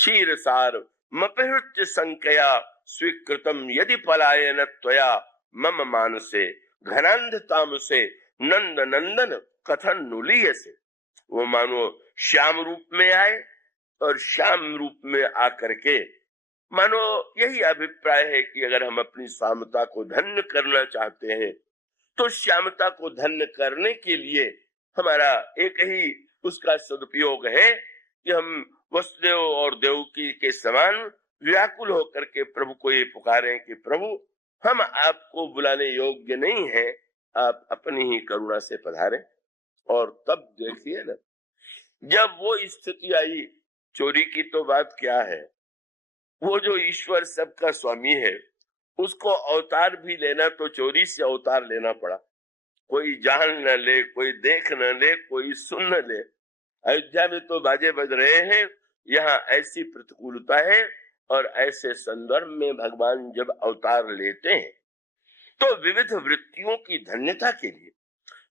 क्षीरसार मपहृत्य संकया स्वीकृतम यदि पलायन त्वया मम मानसे घनांधताम से नंद नंदन कथन नुलीय से। वो मानो श्याम रूप में आए और श्याम रूप में आकर के मानो यही अभिप्राय है कि अगर हम अपनी श्यामता को धन्य करना चाहते हैं तो श्यामता को धन्य करने के लिए हमारा एक ही उसका सदुपयोग है कि हम वसुदेव और देवकी के समान व्याकुल होकर के प्रभु को ये पुकारें कि प्रभु हम आपको बुलाने योग्य नहीं हैं, आप अपनी ही करुणा से पधारें। और तब देखिए ना, जब वो स्थिति आई, चोरी की तो बात क्या है, वो जो ईश्वर सबका स्वामी है उसको अवतार भी लेना तो चोरी से अवतार लेना पड़ा। कोई जान न ले, कोई देख न ले, कोई सुन न ले। अयोध्या में तो बाजे बज रहे हैं, यहाँ ऐसी प्रतिकूलता है और ऐसे संदर्भ में भगवान जब अवतार लेते हैं तो विविध वृत्तियों की धन्यता के लिए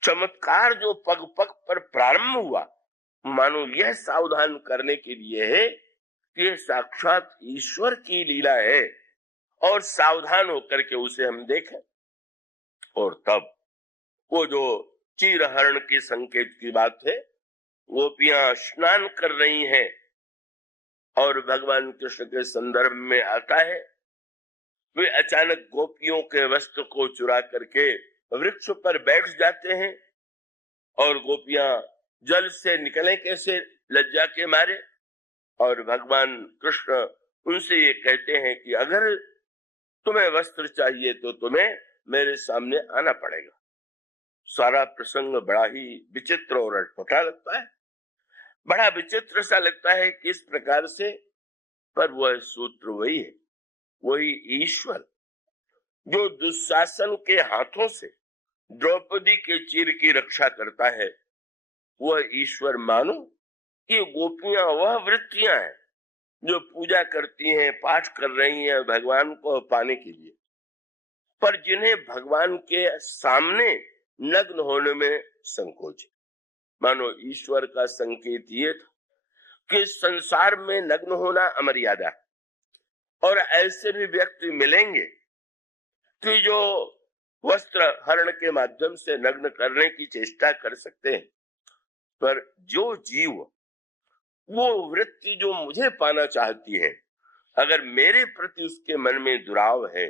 चमत्कार जो पग पग पर प्रारंभ हुआ, मानो यह सावधान करने के लिए है कि यह साक्षात ईश्वर की लीला है और सावधान होकर के उसे हम देखें। और तब वो जो चीरहरण के संकेत की बात है, गोपियां स्नान कर रही हैं और भगवान कृष्ण के संदर्भ में आता है, वे अचानक गोपियों के वस्त्र को चुरा करके वृक्ष पर बैठ जाते हैं और गोपियां जल से निकले कैसे लज्जा के मारे। और भगवान कृष्ण उनसे ये कहते हैं कि अगर तुम्हें वस्त्र चाहिए तो तुम्हें मेरे सामने आना पड़ेगा। सारा प्रसंग बड़ा ही विचित्र और अटपटा लगता है, बड़ा विचित्र सा लगता है किस प्रकार से, पर वह सूत्र वही है, वही ईश्वर जो दुशासन के हाथों से द्रौपदी के चीर की रक्षा करता है, वह ईश्वर मानो कि गोपियां वह वृत्तियां हैं जो पूजा करती हैं, पाठ कर रही हैं भगवान को पाने के लिए, पर जिन्हें भगवान के सामने नग्न होने में संकोच है। मानो ईश्वर का संकेत ये था कि संसार में नग्न होना अमर्यादा है और ऐसे भी व्यक्ति मिलेंगे कि जो वस्त्र हरण के माध्यम से नग्न करने की चेष्टा कर सकते हैं, पर जो जीव वो वृत्ति जो मुझे पाना चाहती है, अगर मेरे प्रति उसके मन में दुराव है,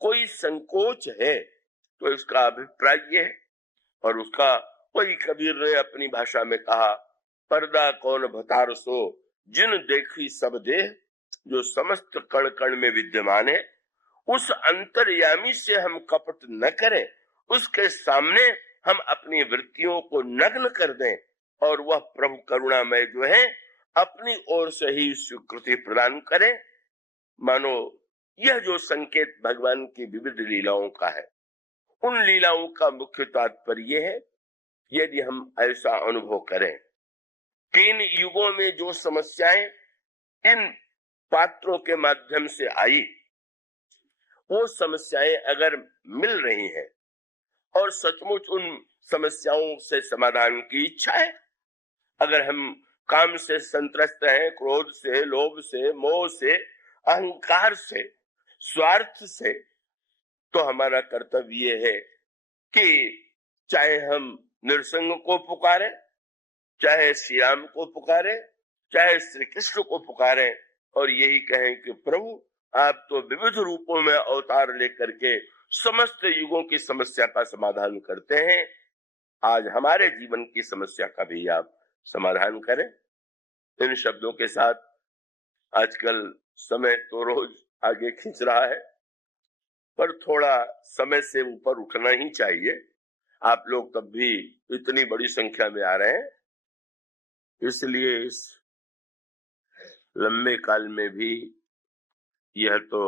कोई संकोच है, तो इसका अभिप्राय ये है। और उसका वही कबीर ने अपनी भाषा में कहा, पर्दा कौन भतार सो जिन देखी सब देह, जो समस्त कण कण में विद्यमान है, उस अंतर्यामी से हम कपट न करें, उसके सामने हम अपनी वृत्तियों को नग्न कर दें और वह प्रभु करुणामय जो है अपनी ओर से ही स्वीकृति प्रदान करे। मानो यह जो संकेत भगवान की विविध लीलाओं का है, उन लीलाओं का मुख्य तात्पर्य है, यदि हम ऐसा अनुभव करें कि इन युगों में जो समस्याएं इन पात्रों के माध्यम से आई, वो समस्याएं अगर मिल रही हैं और सचमुच उन समस्याओं से समाधान की इच्छा है, अगर हम काम से संतुष्ट हैं, क्रोध से, लोभ से, मोह से, अहंकार से, स्वार्थ से, तो हमारा कर्तव्य है कि चाहे हम नृसिंह को पुकारे, चाहे श्री राम को पुकारे, चाहे श्री कृष्ण को पुकारे और यही कहें कि प्रभु आप तो विविध रूपों में अवतार लेकर के समस्त युगों की समस्या का समाधान करते हैं, आज हमारे जीवन की समस्या का भी आप समाधान करें। इन शब्दों के साथ आजकल समय तो रोज आगे खींच रहा है, पर थोड़ा समय से ऊपर उठना ही चाहिए। आप लोग तब भी इतनी बड़ी संख्या में आ रहे हैं, इसलिए इस लंबे काल में भी यह तो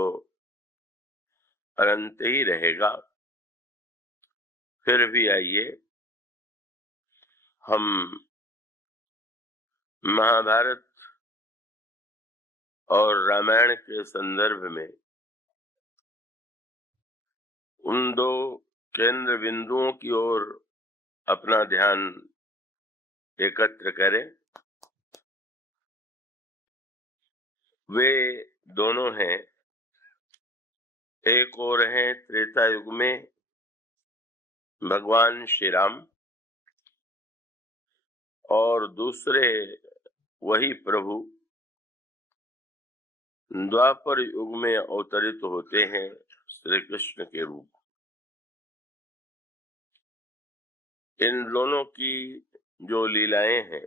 अनंत ही रहेगा। फिर भी आइए हम महाभारत और रामायण के संदर्भ में उन दो केंद्र बिंदुओं की ओर अपना ध्यान एकत्र करें। वे दोनों हैं, एक और हैं त्रेता युग में भगवान श्री राम, और दूसरे वही प्रभु द्वापर युग में अवतरित होते हैं श्री कृष्ण के रूप। इन दोनों की जो लीलाएं हैं,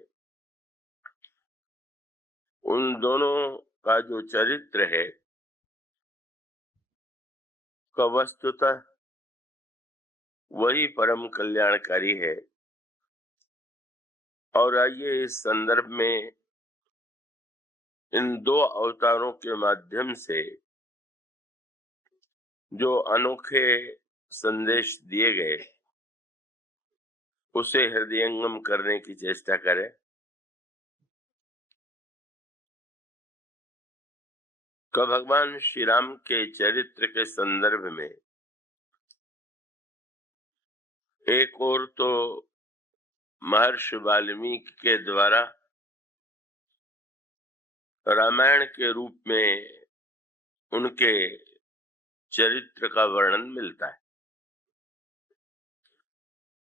उन दोनों का जो चरित्र है का वस्तुतः वही परम कल्याणकारी है। और आइए इस संदर्भ में इन दो अवतारों के माध्यम से जो अनोखे संदेश दिए गए उसे हृदयंगम करने की चेष्टा करें। तो भगवान श्री राम के चरित्र के संदर्भ में एक और तो महर्षि वाल्मीकि के द्वारा रामायण के रूप में उनके चरित्र का वर्णन मिलता है,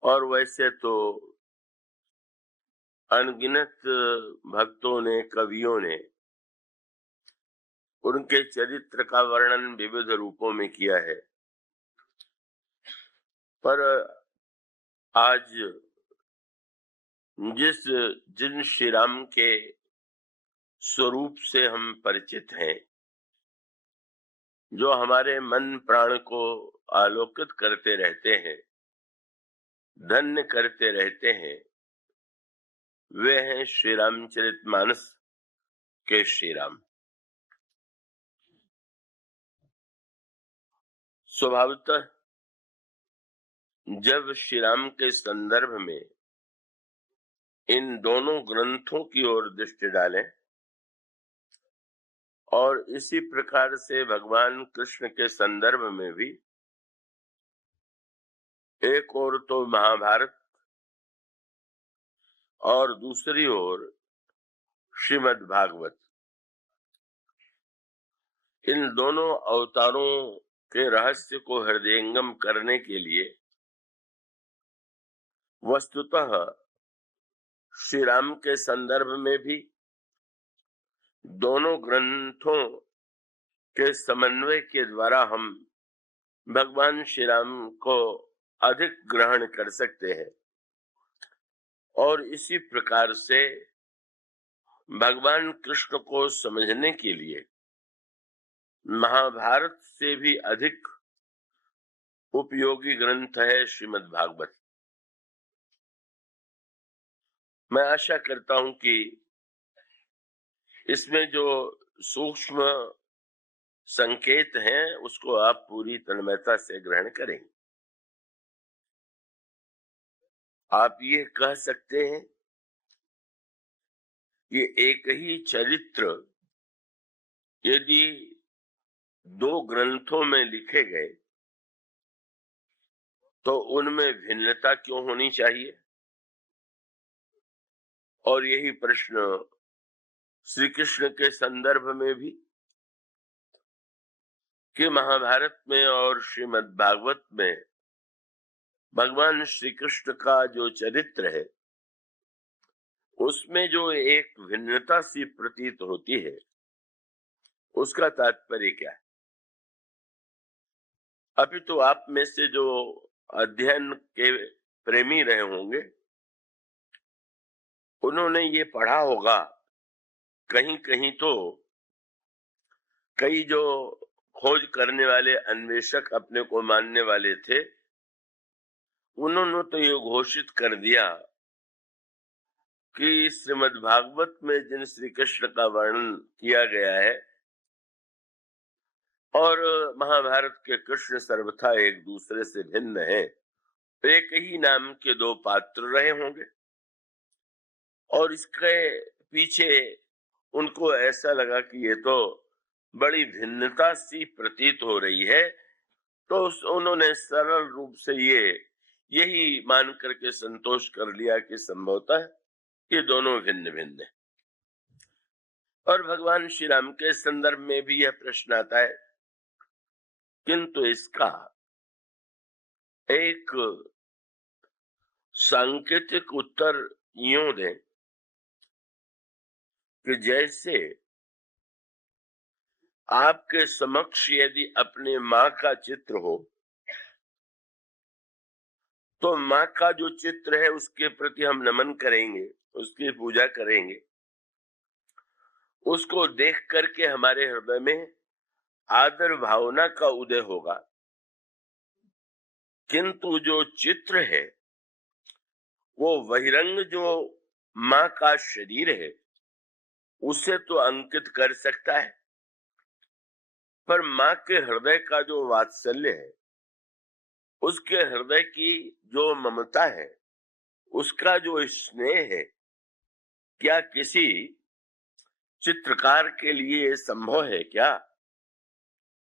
और वैसे तो अनगिनत भक्तों ने, कवियों ने उनके चरित्र का वर्णन विविध रूपों में किया है। पर आज जिन श्री राम के स्वरूप से हम परिचित हैं, जो हमारे मन प्राण को आलोकित करते रहते हैं, धन्य करते रहते हैं, वे हैं श्री रामचरितमानस के श्री राम। स्वभावतः जब श्री राम के संदर्भ में इन दोनों ग्रंथों की ओर दृष्टि डालें और इसी प्रकार से भगवान कृष्ण के संदर्भ में भी एक ओर तो महाभारत और दूसरी ओर श्रीमद् भागवत, इन दोनों अवतारों के रहस्य को हृदयंगम करने के लिए वस्तुतः श्री राम के संदर्भ में भी दोनों ग्रंथों के समन्वय के द्वारा हम भगवान श्री राम को अधिक ग्रहण कर सकते हैं। और इसी प्रकार से भगवान कृष्ण को समझने के लिए महाभारत से भी अधिक उपयोगी ग्रंथ है श्रीमद् भागवत। मैं आशा करता हूं कि इसमें जो सूक्ष्म संकेत हैं उसको आप पूरी तन्मयता से ग्रहण करेंगे। आप ये कह सकते हैं कि एक ही चरित्र यदि दो ग्रंथों में लिखे गए तो उनमें भिन्नता क्यों होनी चाहिए? और यही प्रश्न श्री कृष्ण के संदर्भ में भी, कि महाभारत में और श्रीमद् भागवत में भगवान श्री कृष्ण का जो चरित्र है उसमें जो एक भिन्नता सी प्रतीत होती है, उसका तात्पर्य क्या है? अभी तो आप में से जो अध्ययन के प्रेमी रहे होंगे उन्होंने ये पढ़ा होगा कहीं कहीं, तो कई जो खोज करने वाले अन्वेषक अपने को मानने वाले थे उन्होंने तो ये घोषित कर दिया कि श्रीमद् भागवत में जिन श्री कृष्ण का वर्णन किया गया है और महाभारत के कृष्ण सर्वथा एक दूसरे से भिन्न है, एक ही नाम के दो पात्र रहे होंगे और इसके पीछे उनको ऐसा लगा कि ये तो बड़ी भिन्नता सी प्रतीत हो रही है, तो उन्होंने सरल रूप से यही मान करके संतोष कर लिया कि संभवतः ये दोनों भिन्न भिन्न है। और भगवान श्री राम के संदर्भ में भी यह प्रश्न आता है, किंतु इसका एक सांकेतिक उत्तर यूं दें कि जैसे आपके समक्ष यदि अपने माँ का चित्र हो, तो माँ का जो चित्र है उसके प्रति हम नमन करेंगे, उसकी पूजा करेंगे, उसको देख करके हमारे हृदय में आदर भावना का उदय होगा। किंतु जो चित्र है वो बहिरंग जो माँ का शरीर है उसे तो अंकित कर सकता है, पर माँ के हृदय का जो वात्सल्य है, उसके हृदय की जो ममता है, उसका जो स्नेह है, क्या किसी चित्रकार के लिए संभव है क्या?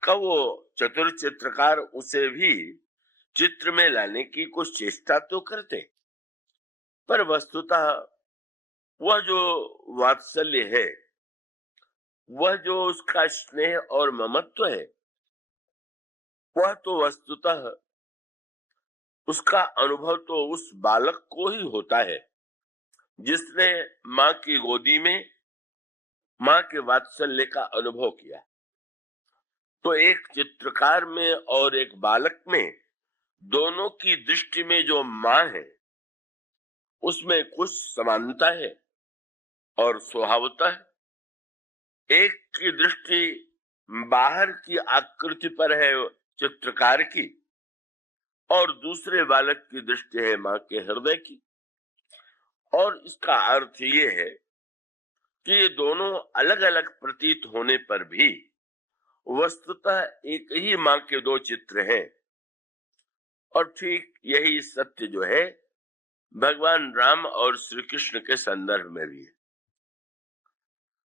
कब वो चतुर चित्रकार उसे भी चित्र में लाने की कुछ चेष्टा तो करते, पर वस्तुतः वह जो वात्सल्य है, वह जो उसका स्नेह और ममत्व है, वह तो वस्तुतः उसका अनुभव तो उस बालक को ही होता है जिसने माँ की गोदी में माँ के वात्सल्य का अनुभव किया। तो एक चित्रकार में और एक बालक में, दोनों की दृष्टि में जो माँ है उसमें कुछ समानता है और स्वभावता है। एक की दृष्टि बाहर की आकृति पर है चित्रकार की, और दूसरे बालक की दृष्टि है माँ के हृदय की। और इसका अर्थ ये है कि ये दोनों अलग अलग प्रतीत होने पर भी वस्तुतः एक ही माँ के दो चित्र हैं। और ठीक यही सत्य जो है भगवान राम और श्री कृष्ण के संदर्भ में भी है।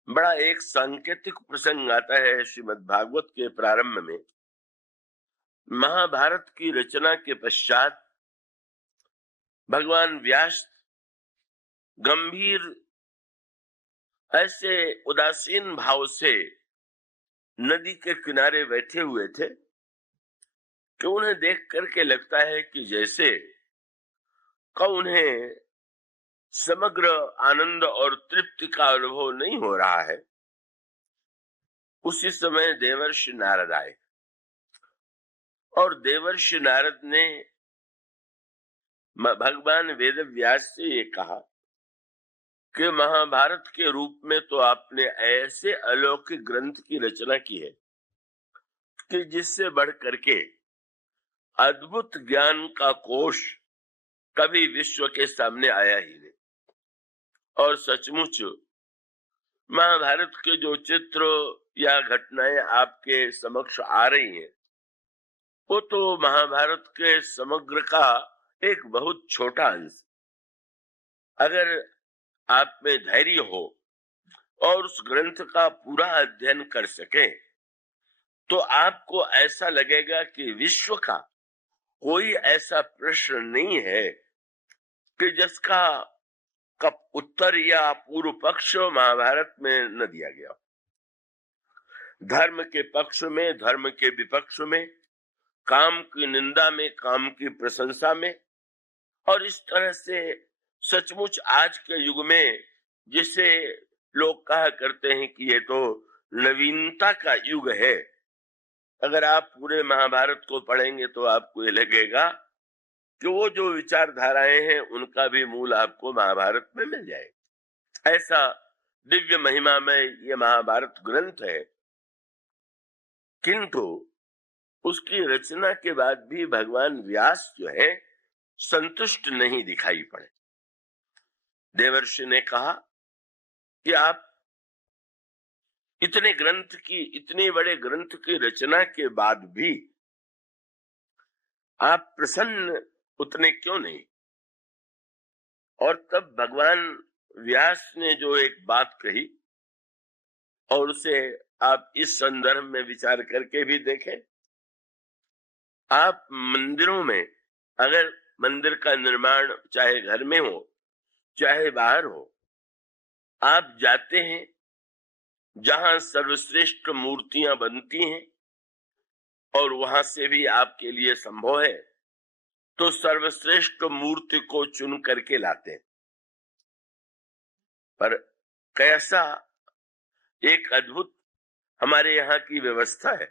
बड़ा एक सांकेतिक प्रसंग आता है श्रीमद् भागवत के प्रारंभ में। महाभारत की रचना के पश्चात भगवान व्यास गंभीर ऐसे उदासीन भाव से नदी के किनारे बैठे हुए थे कि उन्हें देख करके लगता है कि जैसे उन्हें समग्र आनंद और तृप्ति का अनुभव नहीं हो रहा है। उसी समय देवर्षि नारद आए और देवर्षि नारद ने भगवान वेद व्यास से ये कहा कि महाभारत के रूप में तो आपने ऐसे अलौकिक ग्रंथ की रचना की है कि जिससे बढ़ करके अद्भुत ज्ञान का कोश कभी विश्व के सामने आया ही नहीं। और सचमुच महाभारत के जो चित्र या घटनाएं आपके समक्ष आ रही हैं, वो तो महाभारत के समग्र का एक बहुत छोटा अंश। अगर आप में धैर्य हो और उस ग्रंथ का पूरा अध्ययन कर सके तो आपको ऐसा लगेगा कि विश्व का कोई ऐसा प्रश्न नहीं है कि जिसका उत्तर या पूर्व पक्ष महाभारत में न दिया गया। धर्म के पक्ष में, धर्म के विपक्ष में, काम की निंदा में, काम की प्रशंसा में, और इस तरह से सचमुच आज के युग में जिसे लोग कहा करते हैं कि ये तो नवीनता का युग है, अगर आप पूरे महाभारत को पढ़ेंगे तो आपको ये लगेगा कि वो जो विचारधाराएं हैं उनका भी मूल आपको महाभारत में मिल जाएगा। ऐसा दिव्य महिमा में ये महाभारत ग्रंथ है। किंतु उसकी रचना के बाद भी भगवान व्यास जो है संतुष्ट नहीं दिखाई पड़े। देवर्षि ने कहा कि आप इतने ग्रंथ की, इतने बड़े ग्रंथ की रचना के बाद भी आप प्रसन्न उतने क्यों नहीं? और तब भगवान व्यास ने जो एक बात कही, और उसे आप इस संदर्भ में विचार करके भी देखें। आप मंदिरों में, अगर मंदिर का निर्माण चाहे घर में हो चाहे बाहर हो, आप जाते हैं जहां सर्वश्रेष्ठ मूर्तियां बनती हैं और वहां से भी आपके लिए संभव है तो सर्वश्रेष्ठ मूर्ति को चुन करके लाते हैं। पर कैसा एक अद्भुत हमारे यहाँ की व्यवस्था है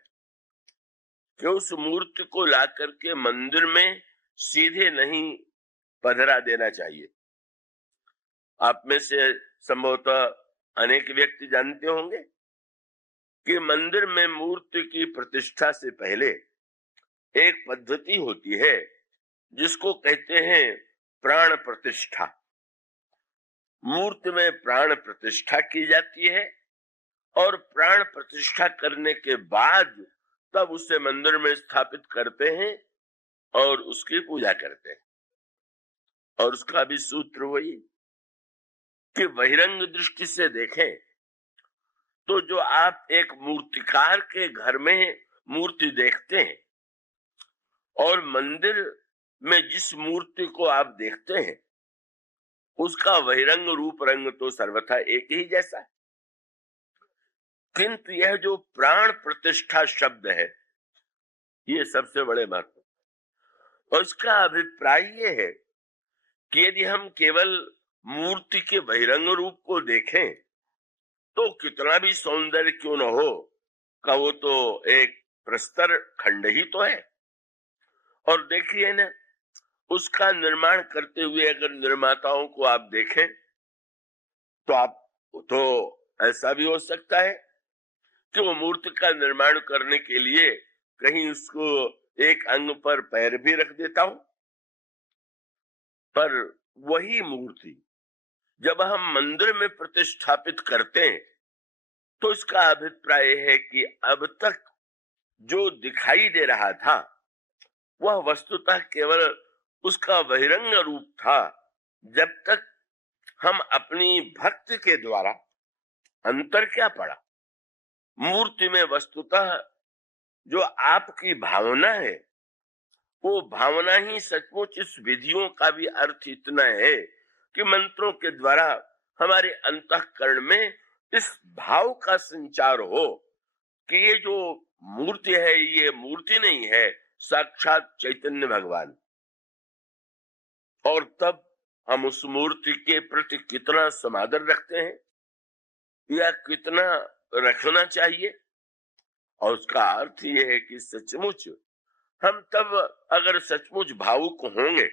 कि उस मूर्ति को ला करके मंदिर में सीधे नहीं पधरा देना चाहिए। आप में से संभवतः अनेक व्यक्ति जानते होंगे कि मंदिर में मूर्ति की प्रतिष्ठा से पहले एक पद्धति होती है जिसको कहते हैं प्राण प्रतिष्ठा। मूर्ति में प्राण प्रतिष्ठा की जाती है और प्राण प्रतिष्ठा करने के बाद तब उसे मंदिर में स्थापित करते हैं और उसकी पूजा करते हैं। और उसका भी सूत्र वही कि बहिरंग दृष्टि से देखें तो जो आप एक मूर्तिकार के घर में मूर्ति देखते हैं और मंदिर में जिस मूर्ति को आप देखते हैं उसका बहिरंग रूप रंग तो सर्वथा एक ही जैसा है। किंतु यह जो प्राण प्रतिष्ठा शब्द है ये सबसे बड़े महत्व। और इसका अभिप्राय ये है कि यदि हम केवल मूर्ति के बहिरंग रूप को देखें तो कितना भी सौंदर्य क्यों न हो का वो तो एक प्रस्तर खंड ही तो है। और देखिए ना, उसका निर्माण करते हुए अगर निर्माताओं को आप देखें तो आप तो ऐसा भी हो सकता है कि वो मूर्ति का निर्माण करने के लिए कहीं उसको एक अंग पर पैर भी रख देता हूं। पर वही मूर्ति जब हम मंदिर में प्रतिष्ठापित करते हैं तो इसका अभिप्राय है कि अब तक जो दिखाई दे रहा था वह वस्तुतः केवल उसका बहिरंग रूप था। जब तक हम अपनी भक्ति के द्वारा अंतर क्या पड़ा, मूर्ति में वस्तुतः जो आपकी भावना है वो भावना ही सचमुच इस विधियों का भी अर्थ इतना है कि मंत्रों के द्वारा हमारे अंतःकरण में इस भाव का संचार हो कि ये जो मूर्ति है ये मूर्ति नहीं है, साक्षात चैतन्य भगवान। और तब हम उस मूर्ति के प्रति कितना समादर रखते हैं या कितना रखना चाहिए। और उसका अर्थ ये है कि सचमुच हम तब अगर सचमुच भावुक होंगे,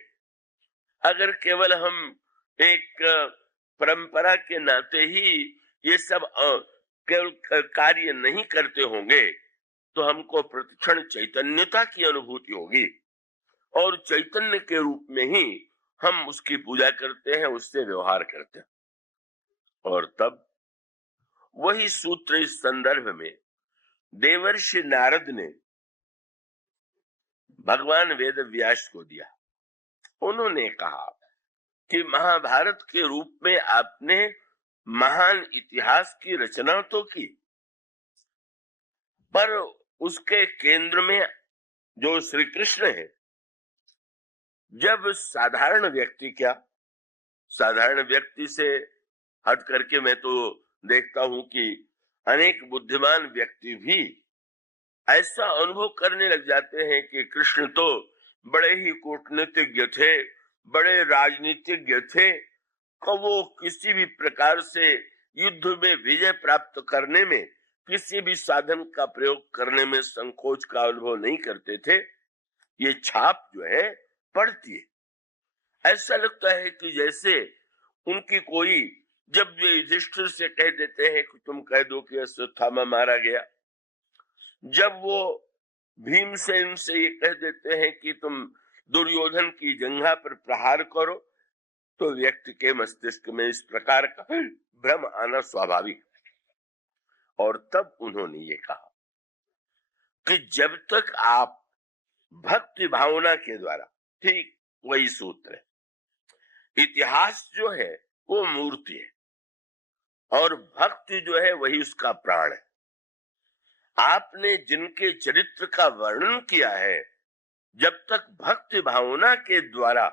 अगर केवल हम एक परंपरा के नाते ही ये सब केवल कार्य नहीं करते होंगे तो हमको प्रतिक्षण चैतन्यता की अनुभूति होगी और चैतन्य के रूप में ही हम उसकी पूजा करते हैं, उससे व्यवहार करते हैं। और तब वही सूत्र इस संदर्भ में देवर्षि नारद ने भगवान वेद व्यास को दिया। उन्होंने कहा कि महाभारत के रूप में आपने महान इतिहास की रचना तो की, पर उसके केंद्र में जो श्री कृष्ण है, जब साधारण व्यक्ति क्या, साधारण व्यक्ति से हट करके मैं तो देखता हूं कि अनेक बुद्धिमान व्यक्ति भी ऐसा अनुभव करने लग जाते हैं कि कृष्ण तो बड़े ही कूटनीतिज्ञ थे, बड़े राजनीतिज्ञ थे, को वो किसी भी प्रकार से युद्ध में विजय प्राप्त करने में किसी भी साधन का प्रयोग करने में संकोच का अनुभव नहीं करते थे। ये छाप जो है पड़ती है। ऐसा लगता है कि जैसे उनकी कोई, जब वे युधिष्ठिर से कह देते हैं कि तुम कह दो कि अश्वत्थामा मारा गया, जब वो भीमसेन से ये कह देते हैं कि तुम दुर्योधन की जंघा पर प्रहार करो, तो व्यक्ति के मस्तिष्क में इस प्रकार का भ्रम आना स्वाभाविक। और तब उन्होंने ये कहा कि जब तक आप भक्ति भावना के द्वारा, ठीक वही सूत्र है, इतिहास जो है वो मूर्ति है और भक्ति जो है वही उसका प्राण है। आपने जिनके चरित्र का वर्णन किया है, जब तक भक्ति भावना के द्वारा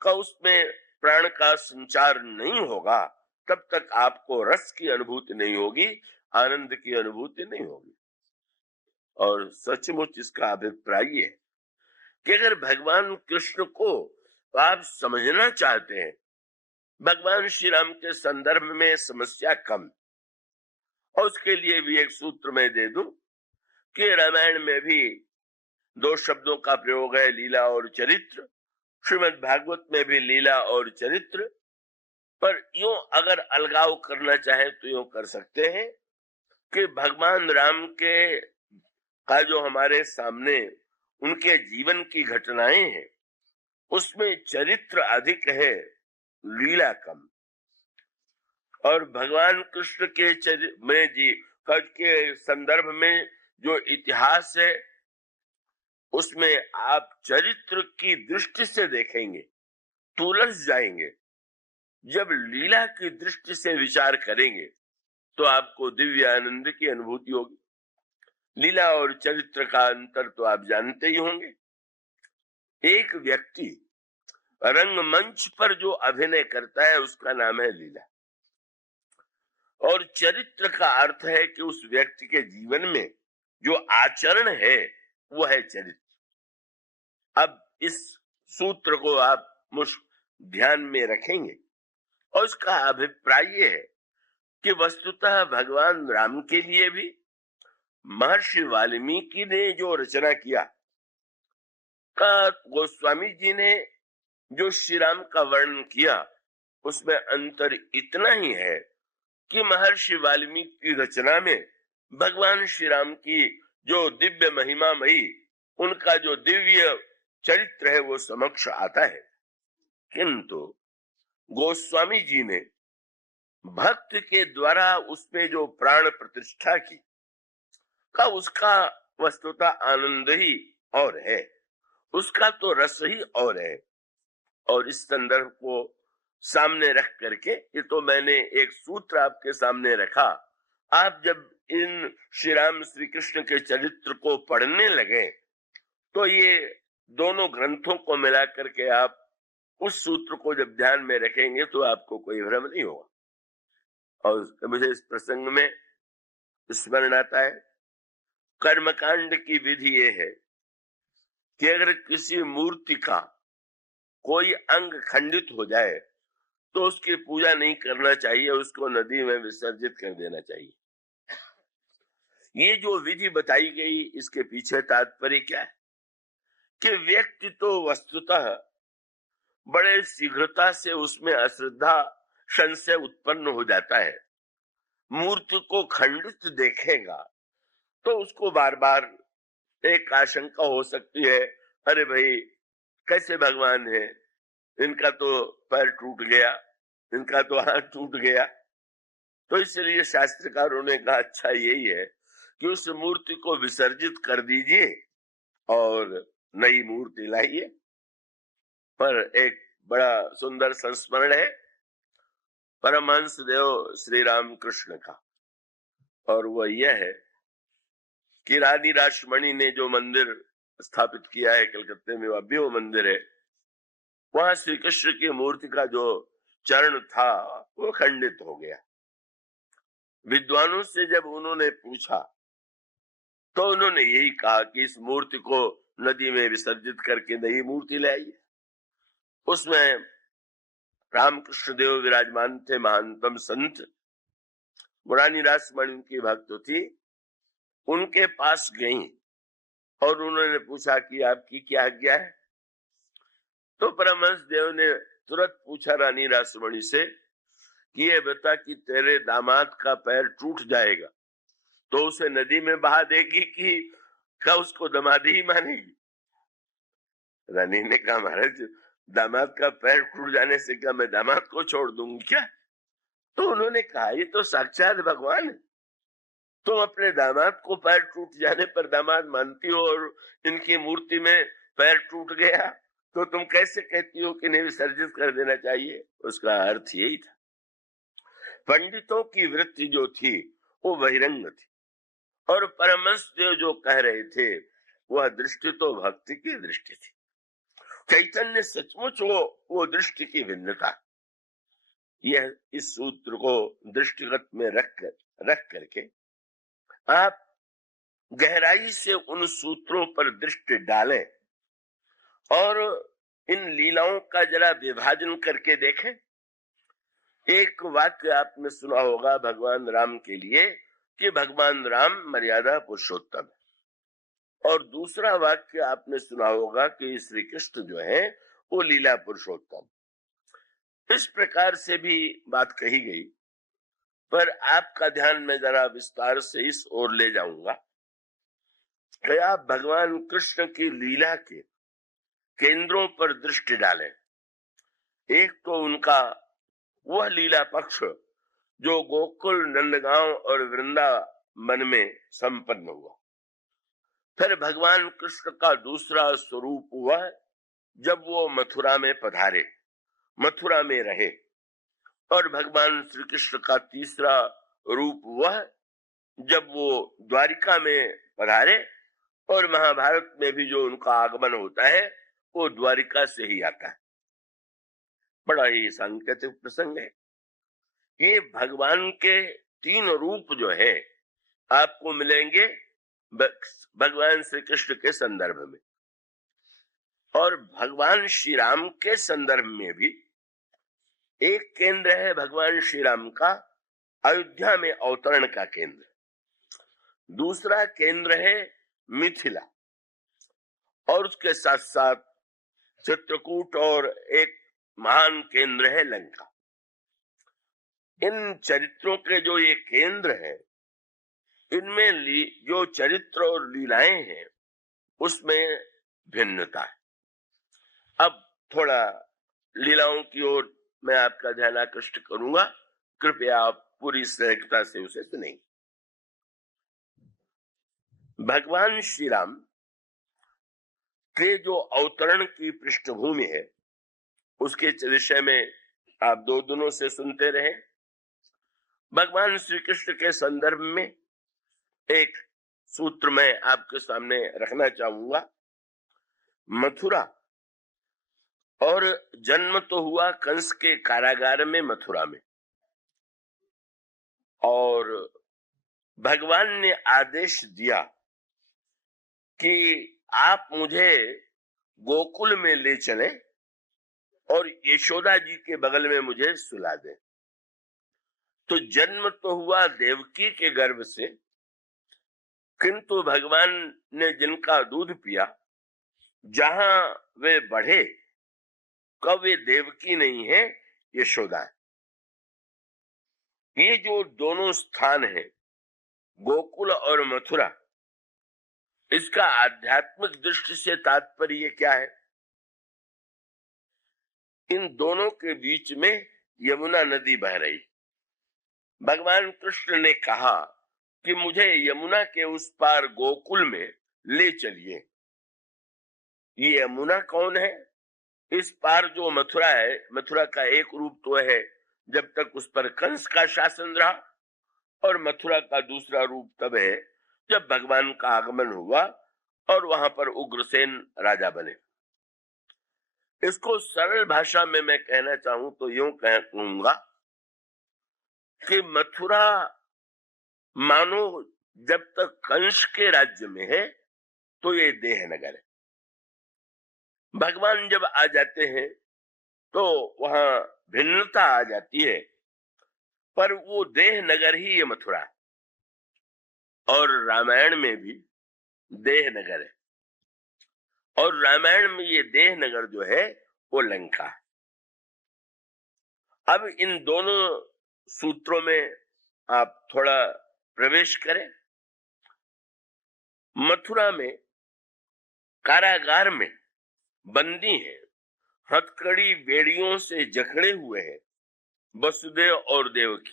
का उसमें प्राण का संचार नहीं होगा तब तक आपको रस की अनुभूति नहीं होगी, आनंद की अनुभूति नहीं होगी। और सचमुच इसका अभिप्राय है कि अगर भगवान कृष्ण को आप समझना चाहते हैं, भगवान श्री राम के संदर्भ में समस्या कम, और उसके लिए भी एक सूत्र मैं दे दूं कि रामायण में भी दो शब्दों का प्रयोग है, लीला और चरित्र। श्रीमद् भागवत में भी लीला और चरित्र, पर यूं अगर अलगाव करना चाहे तो यूं कर सकते हैं कि भगवान राम के का जो हमारे सामने उनके जीवन की घटनाएं हैं, उसमें चरित्र अधिक है, लीला कम। और भगवान कृष्ण के में जी के संदर्भ में जो इतिहास है, उसमें आप चरित्र की दृष्टि से देखेंगे तो उलझ जाएंगे। जब लीला की दृष्टि से विचार करेंगे तो आपको दिव्य आनंद की अनुभूति होगी। लीला और चरित्र का अंतर तो आप जानते ही होंगे। एक व्यक्ति रंगमंच पर जो अभिनय करता है उसका नाम है लीला, और चरित्र का अर्थ है कि उस व्यक्ति के जीवन में जो आचरण है वो है चरित्र। अब इस सूत्र को आप ध्यान में रखेंगे और इसका अभिप्राय ये है कि वस्तुतः भगवान राम के लिए भी महर्षि वाल्मीकि ने जो रचना किया, का गोस्वामी जी ने जो श्री राम का वर्णन किया, उसमें अंतर इतना ही है कि महर्षि वाल्मीकि की रचना में भगवान श्री राम की जो दिव्य महिमामयी, उनका जो दिव्य चरित्र है वो समक्ष आता है, किंतु गोस्वामी जी ने भक्त के द्वारा उसमें जो प्राण प्रतिष्ठा की का उसका वस्तुतः आनंद ही और है, उसका तो रस ही और है। और इस संदर्भ को सामने रख करके, ये तो मैंने एक सूत्र आपके सामने रखा, आप जब इन श्री राम श्री कृष्ण के चरित्र को पढ़ने लगे तो ये दोनों ग्रंथों को मिला करके आप उस सूत्र को जब ध्यान में रखेंगे तो आपको कोई भ्रम नहीं होगा। और मुझे इस प्रसंग में स्मरण आता है, कर्मकांड की विधि ये है कि अगर किसी मूर्ति का कोई अंग खंडित हो जाए तो उसकी पूजा नहीं करना चाहिए, उसको नदी में विसर्जित कर देना चाहिए। ये जो विधि बताई गई, इसके पीछे तात्पर्य क्या है कि व्यक्ति तो वस्तुतः बड़े शीघ्रता से उसमें अश्रद्धा संशय उत्पन्न हो जाता है। मूर्ति को खंडित देखेगा तो उसको बार बार एक आशंका हो सकती है, अरे भाई कैसे भगवान है, इनका तो पैर टूट गया, इनका तो हाथ टूट गया। तो इसलिए शास्त्रकारों ने कहा अच्छा यही है कि उस मूर्ति को विसर्जित कर दीजिए और नई मूर्ति लाइए। पर एक बड़ा सुंदर संस्मरण है परमहंस देव श्री राम कृष्ण का, और वह यह है कि रानी रासमणि ने जो मंदिर स्थापित किया है कलकत्ते में, अभी वो मंदिर है, वहां श्री कृष्ण की मूर्ति का जो चरण था वो खंडित हो गया। विद्वानों से जब उन्होंने पूछा तो उन्होंने यही कहा कि इस मूर्ति को नदी में विसर्जित करके नई मूर्ति ले आइए। उसमें रामकृष्ण देव विराजमान थे, महानतम संत। रानी रासमणि की भक्त थी, उनके पास गई और उन्होंने पूछा कि आपकी क्या आज्ञा है। तो परमहंस देव ने तुरंत पूछा रानी रासमणि से कि ये बता कि तेरे दामाद का पैर टूट जाएगा तो उसे नदी में बहा देगी कि क्या उसको दामाद ही मानेगी। रानी ने कहा महाराज दामाद का पैर टूट जाने से क्या मैं दामाद को छोड़ दूंगी क्या। तो उन्होंने कहा ये तो साक्षात भगवान है, तुम अपने दामाद को पैर टूट जाने पर दामाद मानती हो और इनकी मूर्ति में पैर टूट गया तो तुम कैसे कहती हो कि नहीं विसर्जित कर देना चाहिए। उसका अर्थ यही था, पंडितों की वृत्ति जो थी वो बहिरंग थी और परमहंस देव जो कह रहे थे वह दृष्टि तो भक्ति की दृष्टि थी। चैतन्य सचमुच वो दृष्टि की भिन्नता, यह इस सूत्र को दृष्टिगत में रख करके आप गहराई से उन सूत्रों पर दृष्टि डालें और इन लीलाओं का जरा विभाजन करके देखें। एक वाक्य आपने सुना होगा भगवान राम के लिए कि भगवान राम मर्यादा पुरुषोत्तम, और दूसरा वाक्य आपने सुना होगा कि श्री कृष्ण जो है वो लीला पुरुषोत्तम। इस प्रकार से भी बात कही गई, पर आपका ध्यान मैं जरा विस्तार से इस ओर ले जाऊंगा कि आप भगवान कृष्ण की लीला के केंद्रों पर दृष्टि डालें। एक तो उनका वह लीला पक्ष जो गोकुल, नंदगांव और वृंदावन में संपन्न हुआ। फिर भगवान कृष्ण का दूसरा स्वरूप हुआ जब वो मथुरा में पधारे, मथुरा में रहे। और भगवान श्री कृष्ण का तीसरा रूप वह जब वो द्वारिका में पधारे, और महाभारत में भी जो उनका आगमन होता है वो द्वारिका से ही आता है। बड़ा ही सांकेतिक प्रसंग है। ये भगवान के तीन रूप जो है आपको मिलेंगे भगवान श्री कृष्ण के संदर्भ में, और भगवान श्री राम के संदर्भ में भी एक केंद्र है भगवान श्री राम का अयोध्या में अवतरण का केंद्र, दूसरा केंद्र है मिथिला, और उसके साथ साथ चित्रकूट, और एक महान केंद्र है लंका। इन चरित्रों के जो ये केंद्र है, इनमें जो चरित्र और लीलाएं हैं उसमें भिन्नता है। अब थोड़ा लीलाओं की ओर मैं आपका ध्यान आकृष्ट करूंगा, कृपया आप पूरी सहजता से उसे सुनें। भगवान श्री राम के जो अवतरण की पृष्ठभूमि है उसके विषय में आप दो दिनों से सुनते रहे। भगवान श्री कृष्ण के संदर्भ में एक सूत्र मैं आपके सामने रखना चाहूंगा। मथुरा, और जन्म तो हुआ कंस के कारागार में मथुरा में, और भगवान ने आदेश दिया कि आप मुझे गोकुल में ले चलें और यशोदा जी के बगल में मुझे सुला दें। तो जन्म तो हुआ देवकी के गर्भ से, किंतु भगवान ने जिनका दूध पिया, जहां वे बढ़े कब वे देवकी नहीं है, यशोदा है। ये जो दोनों स्थान है गोकुल और मथुरा, इसका आध्यात्मिक दृष्टि से तात्पर्य क्या है? इन दोनों के बीच में यमुना नदी बह रही। भगवान कृष्ण ने कहा कि मुझे यमुना के उस पार गोकुल में ले चलिए। ये यमुना कौन है? इस पार जो मथुरा है, मथुरा का एक रूप तो है जब तक उस पर कंस का शासन रहा, और मथुरा का दूसरा रूप तब है जब भगवान का आगमन हुआ और वहां पर उग्रसेन राजा बने। इसको सरल भाषा में मैं कहना चाहूं तो यूं कहूंगा कि मथुरा मानो जब तक कंस के राज्य में है तो ये देह नगर है। भगवान जब आ जाते हैं तो वहां भिन्नता आ जाती है, पर वो देह नगर ही ये मथुरा है। और रामायण में भी देह नगर है, और रामायण में ये देह नगर जो है वो लंका है। अब इन दोनों सूत्रों में आप थोड़ा प्रवेश करें। मथुरा में कारागार में बंदी हैं, हथकड़ी बेड़ियों से जकड़े हुए हैं वसुदेव और देवकी।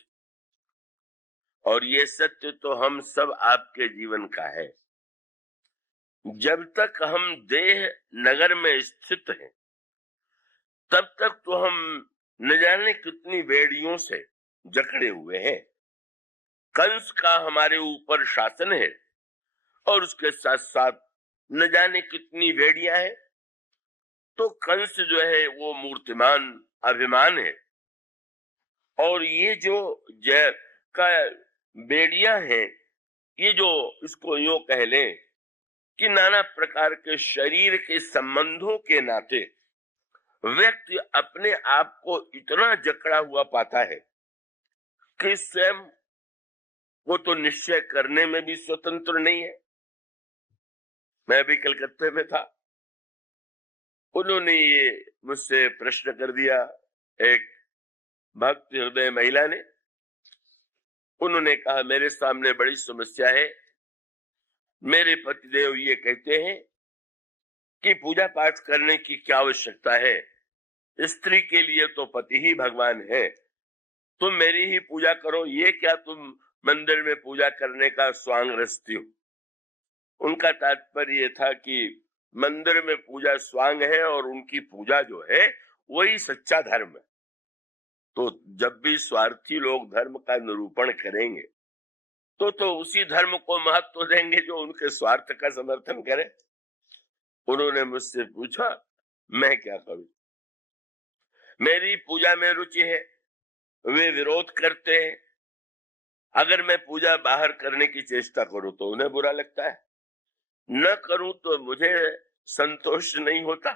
और ये सत्य तो हम सब आपके जीवन का है। जब तक हम देह नगर में स्थित हैं तब तक तो हम न जाने कितनी बेड़ियों से जकड़े हुए हैं। कंस का हमारे ऊपर शासन है, और उसके साथ साथ न जाने कितनी बेड़ियां हैं। तो कंस जो है वो मूर्तिमान अभिमान है, और ये जो जय का बेड़ियां हैं ये जो इसको यूं कह लें कि नाना प्रकार के शरीर के संबंधों के नाते व्यक्ति अपने आप को इतना जकड़ा हुआ पाता है कि स्वयं वो तो निश्चय करने में भी स्वतंत्र नहीं है। मैं भी कलकत्ते में था, उन्होंने ये मुझसे प्रश्न कर दिया, एक भक्त हृदय महिला ने। उन्होंने कहा मेरे सामने बड़ी समस्या है, मेरे पतिदेव ये कहते हैं कि पूजा पाठ करने की क्या आवश्यकता है, स्त्री के लिए तो पति ही भगवान है, तुम मेरी ही पूजा करो, ये क्या तुम मंदिर में पूजा करने का स्वांग रचती हो। उनका तात्पर्य ये था कि मंदिर में पूजा स्वांग है और उनकी पूजा जो है वही सच्चा धर्म है। तो जब भी स्वार्थी लोग धर्म का निरूपण करेंगे तो उसी धर्म को महत्व देंगे जो उनके स्वार्थ का समर्थन करे। उन्होंने मुझसे पूछा मैं क्या करूं, मेरी पूजा में रुचि है, वे विरोध करते हैं, अगर मैं पूजा बाहर करने की चेष्टा करूं तो उन्हें बुरा लगता है, न करूं तो मुझे संतोष नहीं होता।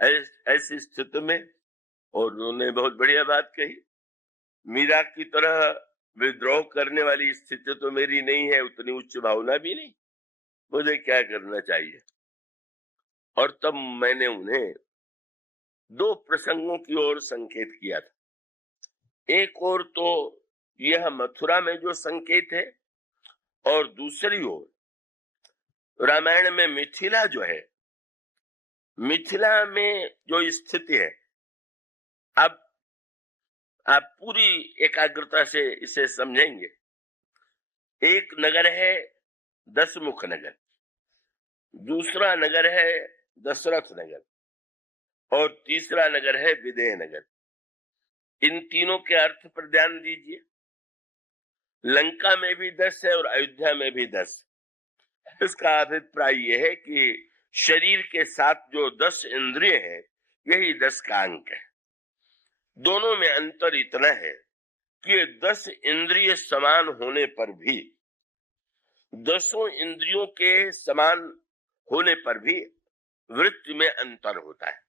ऐसी स्थिति में, और उन्होंने बहुत बढ़िया बात कही, मीरा की तरह विद्रोह करने वाली स्थिति तो मेरी नहीं है, उतनी उच्च भावना भी नहीं, मुझे क्या करना चाहिए। और तब मैंने उन्हें दो प्रसंगों की ओर संकेत किया था। एक ओर तो यह मथुरा में जो संकेत है, और दूसरी ओर रामायण में मिथिला जो है, मिथिला में जो स्थिति है। अब आप पूरी एकाग्रता से इसे समझेंगे। एक नगर है दशमुख नगर, दूसरा नगर है दशरथ नगर, और तीसरा नगर है विदेह नगर। इन तीनों के अर्थ पर ध्यान दीजिए। लंका में भी 10 है और अयोध्या में भी 10। इसका अभिप्राय यह है कि शरीर के साथ जो 10 इंद्रिय है, यही 10 का अंक है। दोनों में अंतर इतना है कि 10 इंद्रिय समान होने पर भी, 10 इंद्रियों के समान होने पर भी वृत्ति में अंतर होता है।